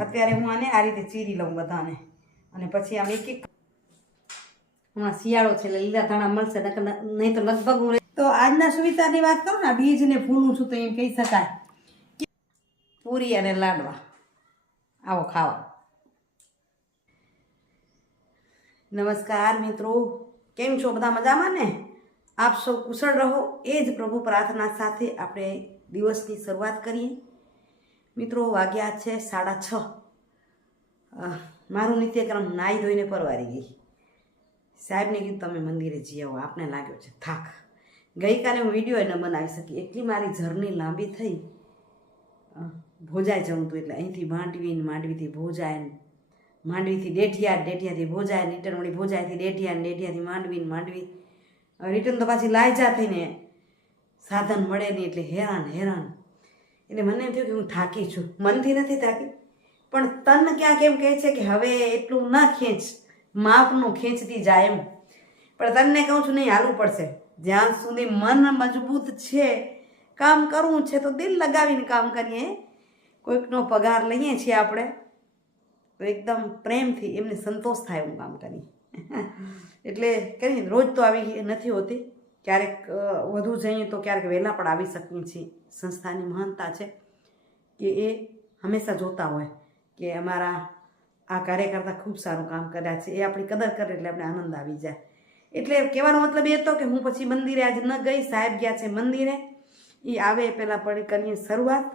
અત્યારે હું આને આ રીતે ચીરી લઉં બધાને. અને પછી આમ એક એક હમણાં શિયાળો છે એટલે લીલા ધાણા મળશે નહીં તો લગભગ હું તો આજના સુવિધાની વાત કરું ને બીજ બીજને ફૂલું છું તો એમ કહી શકાય. પૂરી અને લાડવા. આવો ખાવા. નમસ્કાર મિત્રો. કેમ છો બધા મજામાં ને? આપ સૌ કુશળ રહો. એ જ પ્રભુ પ્રાર્થના સાથે આપણે દિવસની શરૂઆત કરીએ. મિત્રો, વાગ્યા છે સાડા છ. મારું નિત્યક્રમ નાહી ધોઈને પરવારી ગઈ. સાહેબને કીધું, તમે મંદિરે જઈ આવો. આપને લાગ્યો છે, થાક. ગઈકાલે હું વીડિયો ન બનાવી શકી. એટલી મારી જર્ની લાંબી થઈ. ભોજાય જવું હતું એટલે અહીંથી માંડવીને માંડવીથી ભોજાય માંડવીથી ડેઠિયા ડેઠિયાથી ભોજાય રિટર્ન વળી ભોજાયથી ડેઠિયા ડેઠિયાથી માંડવી. માંડવી રિટર્ન તો પાછી લાયજા થઈને સાધન મળે નહીં એટલે હેરાન હેરાન. એટલે મને એમ થયું કે હું થાકી છું. મનથી નથી થાકી. પણ તન ક્યાંક એમ કહે છે કે હવે એટલું ના ખેંચ. માપનું ખેંચતી જાય એમ. પણ તને કહું છું નહીં, હાલવું પડશે. જ્યાં સુધી મન મજબૂત છે, કામ કરવું છે તો દિલ લગાવીને કામ કરીએ. કોઈકનો પગાર લઈએ છીએ આપણે. તો એકદમ પ્રેમથી એમને સંતોષ થાય એવું કામ કરીએ એટલે કરીને રોજ તો આવી નથી હોતી. ક્યારેક વધુ જઈએ તો ક્યારેક વહેલા પણ આવી શકીએ છીએ. સંસ્થાની મહાનતા છે કે એ હંમેશા જોતા હોય કે અમારા આ કાર્યકર્તા ખૂબ સારું કામ કર્યા છે. એ આપણી કદર કરે એટલે આપણે આનંદ આવી જાય. એટલે કહેવાનો મતલબ એ હતો કે હું પછી મંદિરે આજે ન ગઈ, સાહેબ ગયા છે મંદિરે. એ આવે પહેલાં પડી કરીએ શરૂઆત.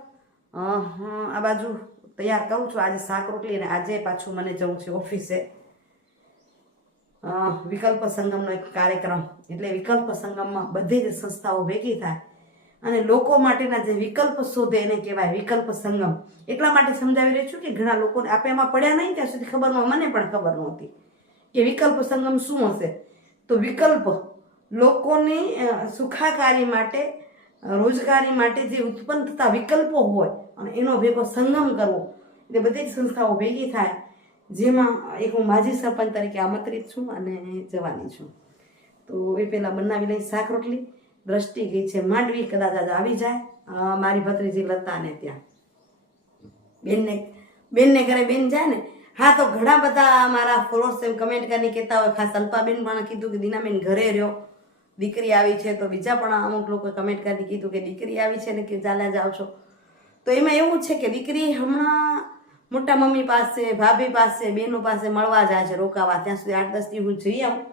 આ બાજુ તૈયાર કરું છું. આજે શાક રોટલી અને આજે પાછું મને જવું છે ઓફિસે. વિકલ્પ સંગમનો એક કાર્યક્રમ. એટલે વિકલ્પ સંગમમાં બધી જ સંસ્થાઓ ભેગી થાય. અને લોકો માટેના જે વિકલ્પ શોધે એને કહેવાય વિકલ્પ સંગમ. એટલા માટે સમજાવી રહી છું કે ઘણા લોકોને આપણે એમાં પડ્યા નહીં, ત્યાં સુધી ખબર મને પણ ખબર નહોતી કે વિકલ્પ સંગમ શું હશે. તો વિકલ્પ લોકોની સુખાકારી માટે, રોજગારી માટે જે ઉત્પન્ન થતા વિકલ્પો હોય અને એનો ભેગો સંગમ કરવો. એટલે બધી જ સંસ્થાઓ ભેગી થાય. જેમાં એક હું માજી સરપંચ તરીકે આમંત્રિત છું અને જવાની છું. તો એ પહેલાં બનાવી લઈ શાક રોટલી. દ્રષ્ટિ ગઈ છે માંડવી, કદાચ આજે આવી જાય. મારી ભત્રીજી લતાને ત્યાં. બેનને બેનને ઘરે બેન જાય ને, હા તો ઘણા બધા મારા ફોલોઅર્સ એમ કમેન્ટ કરીને કહેતા હોય, ખાસ અલ્પાબેન પણ કીધું કે દીનાબેન ઘરે રહ્યો. દીકરી આવી છે તો બીજા પણ અમુક લોકો કમેન્ટ કરીને કીધું કે દીકરી આવી છે ને કે ચાલ્યા જાઓ છો. તો એમાં એવું છે કે દીકરી હમણાં મોટા મમ્મી પાસે, ભાભી પાસે, બેનો પાસે મળવા જાય છે રોકાવા. ત્યાં સુધી આઠ દસ દિવસ હું જઈ આવું.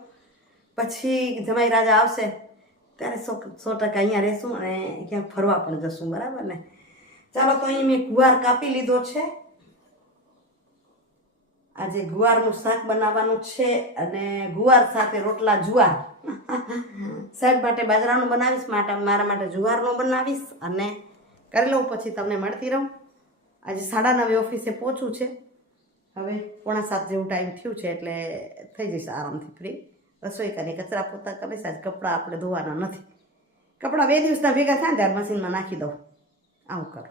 પછી જમાઈ રાજા આવશે, ત્યારે સો સો ટકા અહીંયા રહેશું અને ક્યાંક ફરવા પણ જશું, બરાબર ને? ચાલો તો અહીં મેં ગુવાર કાપી લીધો છે. આજે ગુવારનું શાક બનાવવાનું છે અને ગુવાર સાથે રોટલા જુવાર. સાહેબ માટે બાજરાનું બનાવીશ, માટે મારા માટે જુવારનું બનાવીશ અને કરી લઉં, પછી તમને મળતી રહું. આજે સાડા નવે ઓફિસે પહોંચું છે. હવે પોણા સાત જેવું ટાઈમ થયું છે એટલે થઈ જઈશ આરામથી ફ્રી રસોઈ કરી કચરા પોતા કરીશ આજે કપડાં આપણે ધોવાના નથી. કપડાં બે દિવસના ભેગા થાય ને ત્યારે મશીનમાં નાખી દઉં. આવું કરું.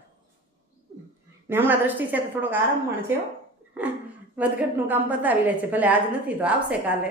ને હમણાં દ્રષ્ટિ છે તો થોડોક આરામ પણ છે વધઘટનું કામ પતાવી લે છે. ભલે આજ નથી તો આવશે કાલે.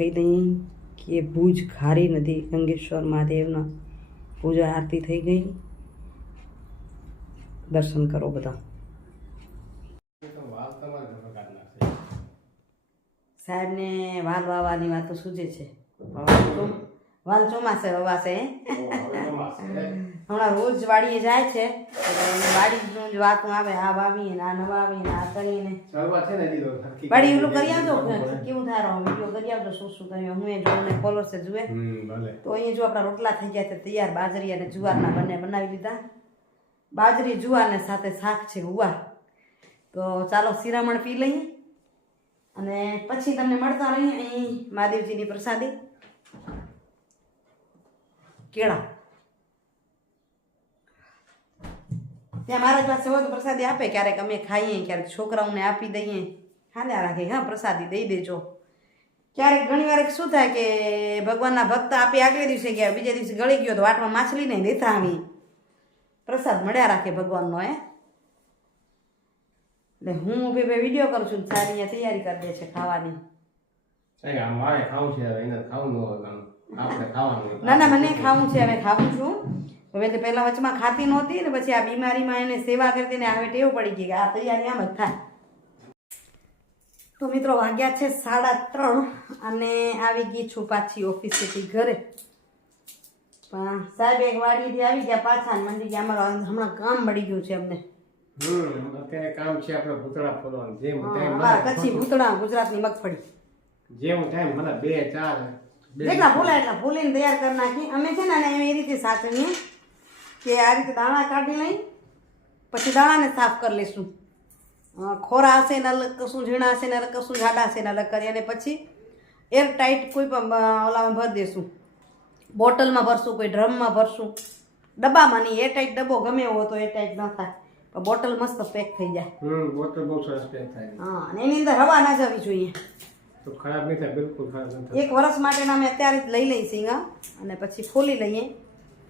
કહી દઈએ કે ભુજ ખારી નદી ગંગેશ્વર મહાદેવના પૂજા આરતી થઈ ગઈ. દર્શન કરો બધા. સાહેબને વાલ વાવાની વાતો સૂજે છે. વાલ ચોમાસે વવાસે હમણાં રોજ વાડીએ જાય છે એટલે વાડીનું જ વાતું આવે આ વાવીએ ને આ ન વાવીએ ને આ કરીને વાડી ઓલું કરી આવજો કેવું થાય રહો વીડિયો કરી આવજો શું શું કર્યું હું એ જોઉં ને છે જુએ. તો અહીંયા જો આપણા રોટલા થઈ ગયા છે તૈયાર બાજરી અને જુવારના બંને બનાવી લીધા. બાજરી જુવાર ને સાથે શાક છે ગુવાર તો ચાલો શિરામણ પી લઈએ. અને પછી તમને મળતા રહીએ અહીં મહાદેવજીની પ્રસાદી. કેળા. ત્યાં મહારાજ પાસે હોય તો પ્રસાદી આપે, ક્યારેક અમે ખાઈએ, ક્યારેક છોકરાઓને આપી દઈએ. હાલ્યા રાખે, હા, પ્રસાદી દઈ દેજો. ક્યારેક ઘણી વાર શું થાય કે ભગવાનના ભક્ત આપી આગલે દિવસે ગયા, બીજા દિવસે ગળી ગયો તો વાટમાં માછલી નહીં લેતા આવી પ્રસાદ મળ્યા રાખે ભગવાનનો એ એટલે હું ઊભી ભાઈ વીડિયો કરું છું, સારી અહીંયા તૈયારી કરી દે છે ખાવાની. ખાવું છે એને ખાવું ન ના ના મને ખાવું છે હવે ખાવું છું. હવે તો પહેલાં વચમાં ખાતી નહોતી ને પછી આ બીમારીમાં એને સેવા કરતી ને હવે ટેવ પડી ગઈ કે આ તૈયારી આમ જ થાય. તો મિત્રો વાગ્યા છે સાડા ત્રણ અને આવી ગઈ છું પાછી ઓફિસેથી ઘરે. પણ સાહેબ એક વાડીથી આવી ગયા પાછા મંદિર ગયા અમારો હમણાં કામ મળી ગયું છે અમને. અત્યારે કામ છે આપણે ભૂતળા ફોડવાનું મળે કચ્છી ભૂતળા ગુજરાતની મગફળી. ટાઈમ મળે બે ચાર જેટલા ફૂલા એટલા ફૂલીને તૈયાર કરી નાખી. અમે છે ને એ રીતે સાચવીએ કે આ રીતે દાણા કાઢી લઈ પછી દાણાને સાફ કરી લઈશું ખોરા હશે ને અલગ કશું ઝીણા હશે ને અલગ કશું જાડા હશે ને અલગ કરી અને પછી એર ટાઈટ કોઈ પણ ઓલામાં ભરી દઈશું બોટલમાં ભરશું કોઈ ડ્રમમાં ભરશું. ડબ્બામાં નહીં એર ટાઈટ ડબ્બો ગમે એવો તો એર ટાઈટ ન થાય. બોટલ મસ્ત પેક થઈ જાય. બોટલ બહુ સરસ પેક થાય હા અને એની અંદર હવા ના જવી જોઈએ. તો ખરાબ નહીં થાય, બિલકુલ ખરાબ નહીં એક વર્ષ માટેના અમે અત્યારે જ લઈ લઈએ સિંગા અને પછી ફોલી લઈએ,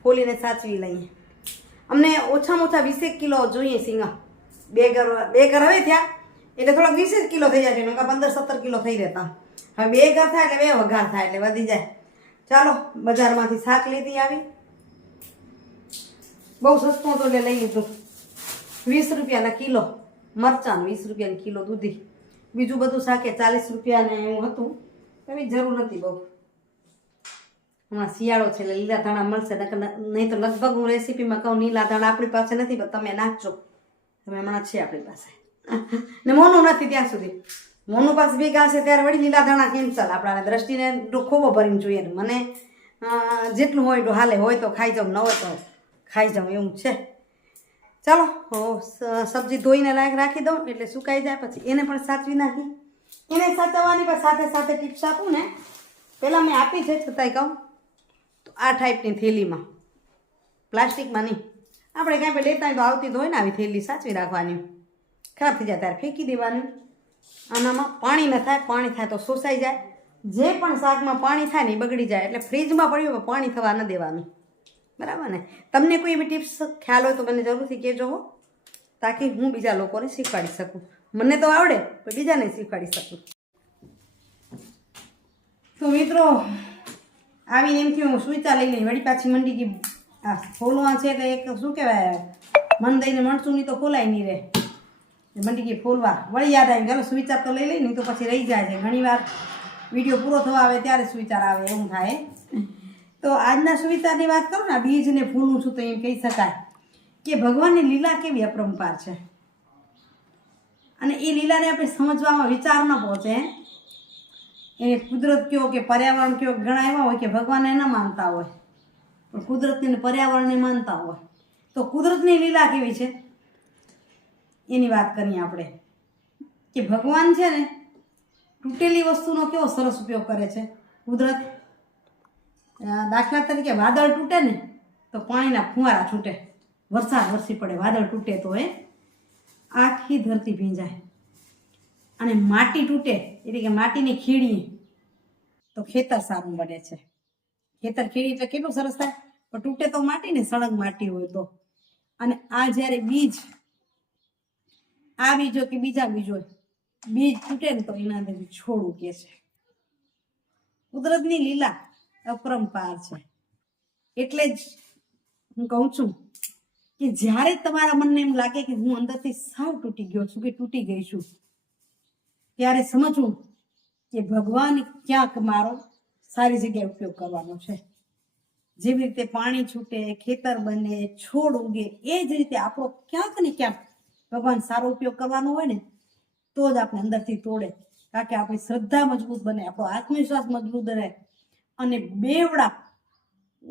ફોલીને સાચવી લઈએ. અમને ઓછામાં ઓછા વીસેક કિલો જોઈએ સિંગા બે ઘર બે ઘર હવે થયા, એટલે થોડાક વીસેક કિલો થઈ જાય છે નકા પંદર, સત્તર કિલો થઈ રહેતા. હવે બે ઘર થાય એટલે બે વઘાર થાય, એટલે વધી જાય. ચાલો, બજારમાંથી શાક લીધી આવી. બહુ સસ્તું હતું એટલે લઈ લીધું. વીસ રૂપિયાના કિલો, મરચાં વીસ રૂપિયાની કિલો દૂધી. બીજું બધું શાકે ચાલીસ રૂપિયાને એવું હતું. એવી જરૂર નથી બહુ. હમણાં શિયાળો છે એટલે લીલા ધાણા મળશે નહીં તો લગભગ હું રેસીપીમાં કહું લીલા ધાણા આપણી પાસે નથી, પણ તમે નાખજો. તમે હમણાં છે આપણી પાસે. ને મોનું નથી ત્યાં સુધી. મોનું પાસે ભેગા હશે ત્યારે વળી લીલા ધાણા કેન્સલ આપણાને દ્રષ્ટિને ખોબો ભરીને જોઈએ મને જેટલું હોય તો હાલે. હોય તો ખાઈ જાઉં, ન હોય તો ખાઈ જાઉં. એવું છે. ચાલો સબ્જી ધોઈને લાયક રાખી દઉં, એટલે સુકાઈ જાય, પછી એને પણ સાચવી નાખી. એને સાચવવાની પણ સાથે સાથે ટિપ્સ આપું ને. પહેલાં મેં આપી છે, છતાંય કહું. તો આ ટાઈપની થેલીમાં. પ્લાસ્ટિકમાં નહીં. આપણે કાંઈ પણ લેતા તો આવતી ધોઈને આવી થેલી સાચવી રાખવાની. ખરાબ થઈ જાય, ત્યારે ફેંકી દેવાની. આનામાં પાણી ન થાય, પાણી થાય તો શોષાઈ જાય. જે પણ શાકમાં પાણી થાય ને એ બગડી જાય, એટલે ફ્રીજમાં પડ્યું પાણી થવા ન દેવાનું. બરાબર ને? તમને કોઈ એવી ટિપ્સ ખ્યાલ હોય તો મને જરૂરથી કહેજો હો, તાકી હું બીજા લોકોને શીખવાડી શકું. મને તો આવડે, પણ બીજાને શીખવાડી શકું. તો મિત્રો, આવીને થયું, હું સુઈચા લઈ લઈ વળી પાછી મંડી ગઈ. આ ફોલવા છે કે એક, શું કહેવાય, મન દઈને મણસું નહીં તો ખોલાય નહીં રહે. મંડી ગઈ ફોલવા. વળી યાદ આવી ચાલો સુવિચાર તો લઈ લઈ નહીં તો પછી રહી જાય છે. ઘણીવાર વીડિયો પૂરો થવા આવે ત્યારે સુવિચાર આવે, એવું થાય. તો આજના સુવિચારની વાત કરું ને બીજને ફૂલું છું તો એમ કહી શકાય કે ભગવાનની લીલા કેવી અપરંપાર છે. અને એ લીલાને આપણે સમજવામાં વિચાર ન પહોંચે. એ કુદરત કયો કે પર્યાવરણ કયો ઘણા એવા હોય કે ભગવાનને ન માનતા હોય, પણ કુદરતને પર્યાવરણને માનતા હોય. તો કુદરતની લીલા કેવી છે? એની વાત કરીએ આપણે. કે ભગવાન છે ને, તૂટેલી વસ્તુનો કેવો સરસ ઉપયોગ કરે છે? કુદરત દાખલા તરીકે વાદળ તૂટે ને, તો પાણીના ફુવારા છૂટે. વરસાદ વરસી પડે, વાદળ તૂટે તો એ આખી ધરતી ભીંજાય. અને માટી તૂટે, એટલે કે માટીને ખીડી તો ખેતર સારું બને છે. ખેતર ખીડી એટલે કેટલું સરસ થાય? પણ તૂટે તો માટી ને સળંગ માટી હોય તો. અને આ જ્યારે બીજ, આ બીજો કે બીજા બીજો બીજ તૂટે ને તો એના અંદર છોડ ઉગે છે. કુદરતની લીલા અપરંપાર છે. એટલે જ હું કહું છું કે જ્યારે તમારા મનને એમ લાગે કે હું અંદરથી સાવ તૂટી ગયો છું કે તૂટી ગઈ છું, ત્યારે સમજવું કે ભગવાન ક્યાંક મારો સારી જગ્યાએ ઉપયોગ કરવાનો છે. જેવી રીતે પાણી છૂટે, ખેતર બને, છોડ ઉગે, એ જ રીતે આપણો ક્યાંક ને ક્યાંક ભગવાન સારો ઉપયોગ કરવાનો હોય ને, તો જ આપણે અંદરથી તોડે. કારણ કે આપણી શ્રદ્ધા મજબૂત બને, આપણો આત્મવિશ્વાસ મજબૂત રહે અને બેવડા,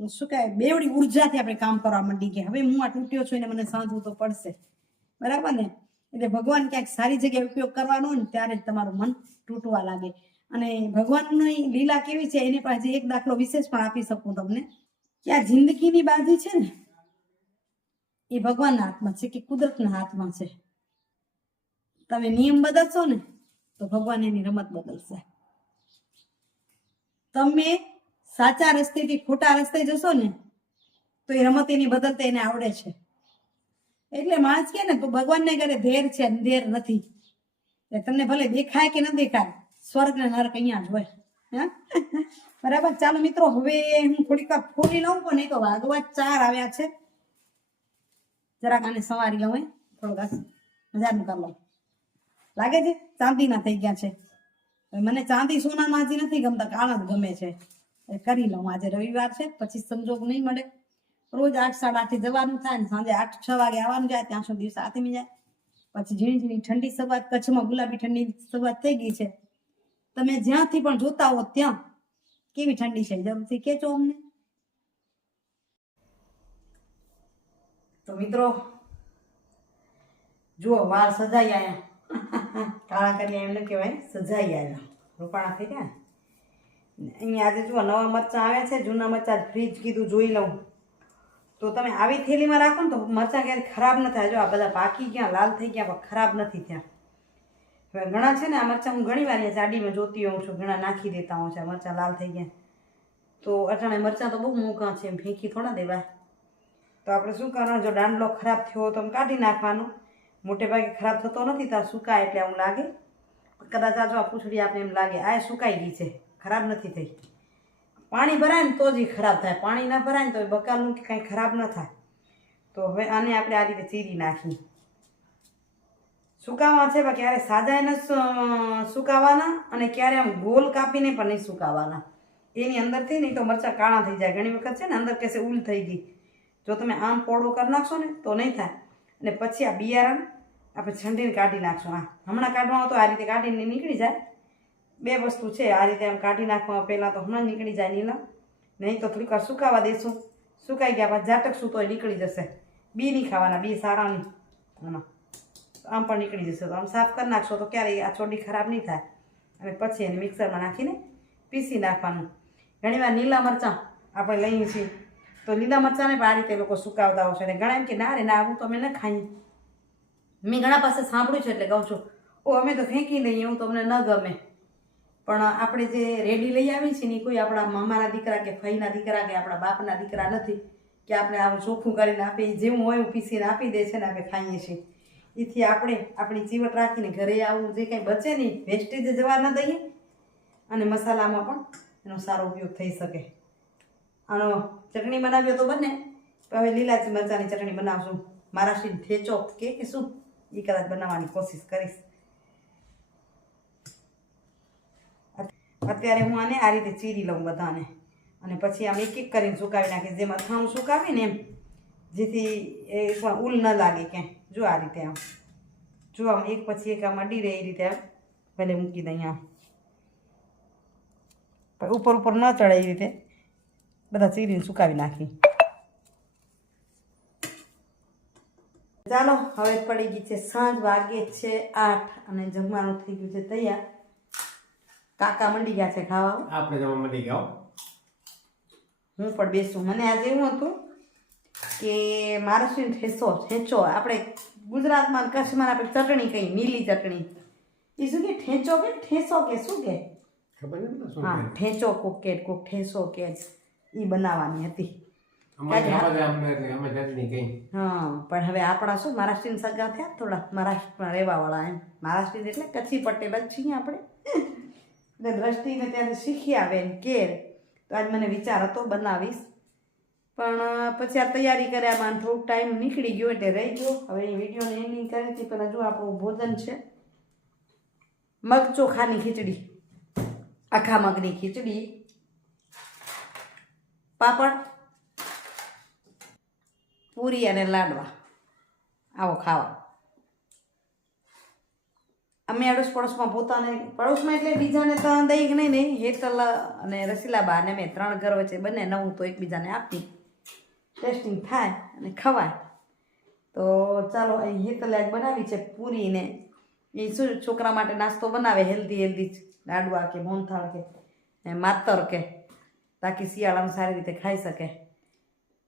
શું કહેવાય, બેવડી ઉર્જાથી આપણે કામ કરવા માંડી કે હવે હું આ તૂટ્યો છું એને મને સાંધવું તો પડશે. બરાબર ને? એટલે ભગવાન ક્યાંક સારી જગ્યાએ ઉપયોગ કરવાનો ને ત્યારે જ તમારું મન તૂટવા લાગે. અને ભગવાનની લીલા કેવી છે એની પાસે એક દાખલો વિશેષ પણ આપી શકું તમને. કે આ જિંદગીની બાજી છે ને, એ ભગવાનના હાથમાં છે કે કુદરતના હાથમાં છે? તમે નિયમ બદલશો ને, તો ભગવાન એની રમત બદલશે. તમે સાચા રસ્તેથી ખોટા રસ્તે જશો ને, તો એ રમત એની બદલતે એને આવડે છે. એટલે માણસ કે ને ભગવાનને ઘરે ધેર છે ધેર નથી. તમને ભલે દેખાય કે ન દેખાય સ્વર્ગ ને નરક અહીંયા જ હોય. બરાબર? ચાલો મિત્રો, હવે હું થોડીક ફોલી લઉં પણ નહીં તો વાગવા ચાર આવ્યા છે. જરાક આને સવારી લઉં. થોડોક મજાનું કરી લઉં લાગે છે? ચાંદીના થઈ ગયા છે. મને ચાંદી સોનામાં હજી નથી ગમતા, કાળા જ ગમે છે. કરી લઉં. આજે રવિવાર છે, પછી સંજોગ નહીં મળે. રોજ આઠ, સાડા આઠે જવાનું થાય ને સાંજે આઠ, છ વાગે આવવાનું જાય, ત્યાં સુધી આથમી જાય. પછી ઝીણી ઝીણી ઠંડી શરૂઆત, કચ્છમાં ગુલાબી ઠંડી શરૂઆત થઈ ગઈ છે. તમે જ્યાંથી પણ જોતા હો ત્યાં કેવી ઠંડી છે? જરૂરથી કેચો અમને. તો મિત્રો, જુઓ, વાળ સજાઈ આવ્યા કાળા કરી એમને કહેવાય, સજાઈ આવ્યા રૂપાણા થઈ ગયા અહીંયા આજે જુઓ, નવા મરચાં આવ્યા છે, જૂના મરચાં ફ્રીજ કીધું, જોઈ લઉં. તો તમે આવી થેલીમાં રાખો ને તો મરચાં ક્યારે ખરાબ ન થાય. જો આ બધા પાકી ગયા, લાલ થઈ ગયા, પણ ખરાબ નથી થયા. હવે ઘણા છે ને, આ મરચાં હું ઘણી વાર જાડીમાં જોતી હોઉં છું, ઘણા નાખી દેતા હોઉં છે મરચાં લાલ થઈ ગયા. તો અટાણે મરચાં તો બહુ મોંઘા છે, એમ ફેંકી થોડા દેવાય. તો આપણે શું કરવાનું? જો દાંડલો ખરાબ થયો તો કાઢી નાખવાનો. મોટે ભાગે ખરાબ થતો નથી ત્યાં સુકાય એટલે આવું લાગે. કદાચ આ જો આ પૂછડી આપણે એમ લાગે, આ સુકાઈ ગઈ છે. ખરાબ નથી થઈ. પાણી ભરાય ને તો જ ખરાબ થાય. પાણી ના ભરાય ને તો બકાલનું કે કાંઈ ખરાબ ન થાય. તો હવે આને આપણે આ રીતે ચીરી નાખી. સુકાવા છે પણ ક્યારે સાદા એને સુકાવાના અને ક્યારે આમ ગોલ કાપીને પણ નહીં સુકાવાના. એની અંદરથી નહીં તો મરચાં કાળા થઈ જાય. ઘણી વખત છે ને અંદર કહેશે ઉલ થઈ ગઈ. જો તમે આમ પોળો કરી નાખશો ને તો નહીં થાય. અને પછી આ બિયારણ આપણે છંડીને કાઢી નાખશું. આ હમણાં કાઢવામાં તો આ રીતે કાઢીને નીકળી જાય. બે વસ્તુ છે. આ રીતે આમ કાઢી નાખવામાં પહેલાં તો હમણાં નીકળી જાય નીલા. નહીં તો થોડીક વાર સુકાવા દઈશું સુકાઈ ગયા બાદ ઝાટકશું તો નીકળી જશે. બી નહીં ખાવાના, બી સારા નહીં. આમ. પણ નીકળી જશે. તો આમ સાફ કરી નાખશો તો ક્યારેય આ ચોડી ખરાબ નહીં થાય. અને પછી એને મિક્સરમાં નાખીને પીસી નાખવાનું. ઘણીવાર લીલા મરચાં આપણે લઈએ છીએ. તો લીલા મરચાંને પણ આ રીતે લોકો સુકાવતા હોય છે. અને ઘણા એમ કે ના રે, ના, આવું તો અમે ન ખાઈએ. મેં ઘણા પાસે સાંભળ્યું છે એટલે કહું છું. ઓ અમે તો ફેંકી દઈએ હું તો અમને ન ગમે. પણ આપણે જે રેડી લઈ આવી છીએ ને એ કોઈ આપણા મામાના દીકરા કે ભાઈના દીકરા કે આપણા બાપના દીકરા નથી કે આપણે આમ ચોખ્ખું કરીને આપી જેવું હોય એવું પીસીને આપી દે છે ને આપણે ખાઈએ છીએ. એથી આપણે આપણી ચીવટ રાખીને ઘરે આવું જે કંઈ બચે નહીં વેસ્ટેજ જવા ન દઈએ અને મસાલામાં પણ એનો સારો ઉપયોગ થઈ શકે. આનો ચટણી બનાવ્યો તો બને હવે લીલા મરચાંની ચટણી બનાવશું. મહારાષ્ટ્રીયન ઠેચો કે શું, એ કદાચ બનાવવાની કોશિશ કરીશ. અત્યારે હું આને આ રીતે ચીરી લઉં બધાને. અને પછી આમ એક એક કરીને સુકાવી નાખીશ. જેમ અથાણું સુકાવીને એમ, જેથી એ ઉલ ન લાગે કે જો આ રીતે આમ. જો આમ એક પછી એક આમ અડી રહે એ રીતે આમ, ભલે મૂકી દઈએ આમ. ઉપર ઉપર ન ચડે એ રીતે. બધા ચીરીને સુકાવી નાખી. ચાલો, હવે પડી ગઈ છે સાંજ, વાગે છે આઠ અને જમવાનું થઈ ગયું છે તૈયાર. કાકા મંડી ગયા છે ખાવા આપણે જમા મંડી ગયા હું. પણ બેસું. મને આજે એવું હતું કે મહારાષ્ટ્રીયન ઠેસો ઠેચો આપણે ગુજરાતમાં કચ્છમાં આપણે ચટણી કહીએ નીલી ચટણી. એ શું કે ઠેચો કે ઠેસો કે શું કે? ખબર હા ઠેંચો કોક કે કોક ઠેસો કે એ બનાવવાની હતી. કઈ હા પણ હવે આપણા શું મહારાષ્ટ્રીયન સગા થયા થોડા. મહારાષ્ટ્રમાં રહેવા વાળા એમ. મહારાષ્ટ્રીયન એટલે કચ્છી પટેલ જ છીએ આપણે. એટલે દ્રષ્ટિને ત્યાંથી શીખી આવે ને કે તો આજ મને વિચાર હતો બનાવીશ પણ પછી આ તૈયારી કર્યામાં થોડુંક ટાઈમ નીકળી ગયો એટલે રહી ગયો હવે એ વિડીયોને એન્ડિંગ કરી હતી પણ હજુ આપણું ભોજન છે મગ ચોખાની ખીચડી આખા મગની ખીચડી પાપડ પૂરી અને લાડવા આવો ખાવા અમે અડોશ પડોશમાં પોતાને, પડોશમાં એટલે બીજાને તો દઈ નહીં નહીં. હેતલ અને રસીલાબા અને મેં ત્રણ ઘર વચ્ચે બંને નવું તો એકબીજાને આપી ટેસ્ટિંગ થાય અને ખવાય. તો ચાલો, અહીં હેતલ આજ બનાવી છે પૂરીને. એ શું, છોકરા માટે નાસ્તો બનાવે? હેલ્ધી હેલ્ધી લાડવા કે મોહનથાળ કે માતર કે, તાકી શિયાળામાં સારી રીતે ખાઈ શકે.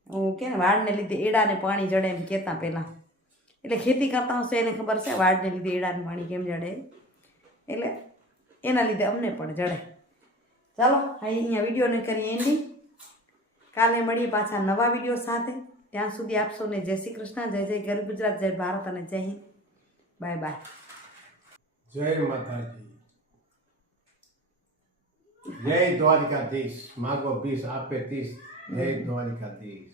હું કે ને વાળને લીધે એડાને પાણી જડે એમ કહેતા પહેલાં. એટલે ખેતી કરતા હશે એને ખબર છે, વાળને લીધે એડાનું પાણી કેમ જડે? એટલે એના લીધે અમને પણ જડે. ચાલો અહીં અહીંયા વિડીયોને કરીએ એન્ડિંગ કાલે મળીએ પાછા નવા વીડિયો સાથે. ત્યાં સુધી આપશો ને જય શ્રી કૃષ્ણ, જય જય ગરીબ ગુજરાત, જય ભારત અને જય હિન્દ. Bye bye. જય માતાજી. જય દ્વારિકાધીશ. માગો પીસ આપે તીસ જય દ્વારિકાધીશ.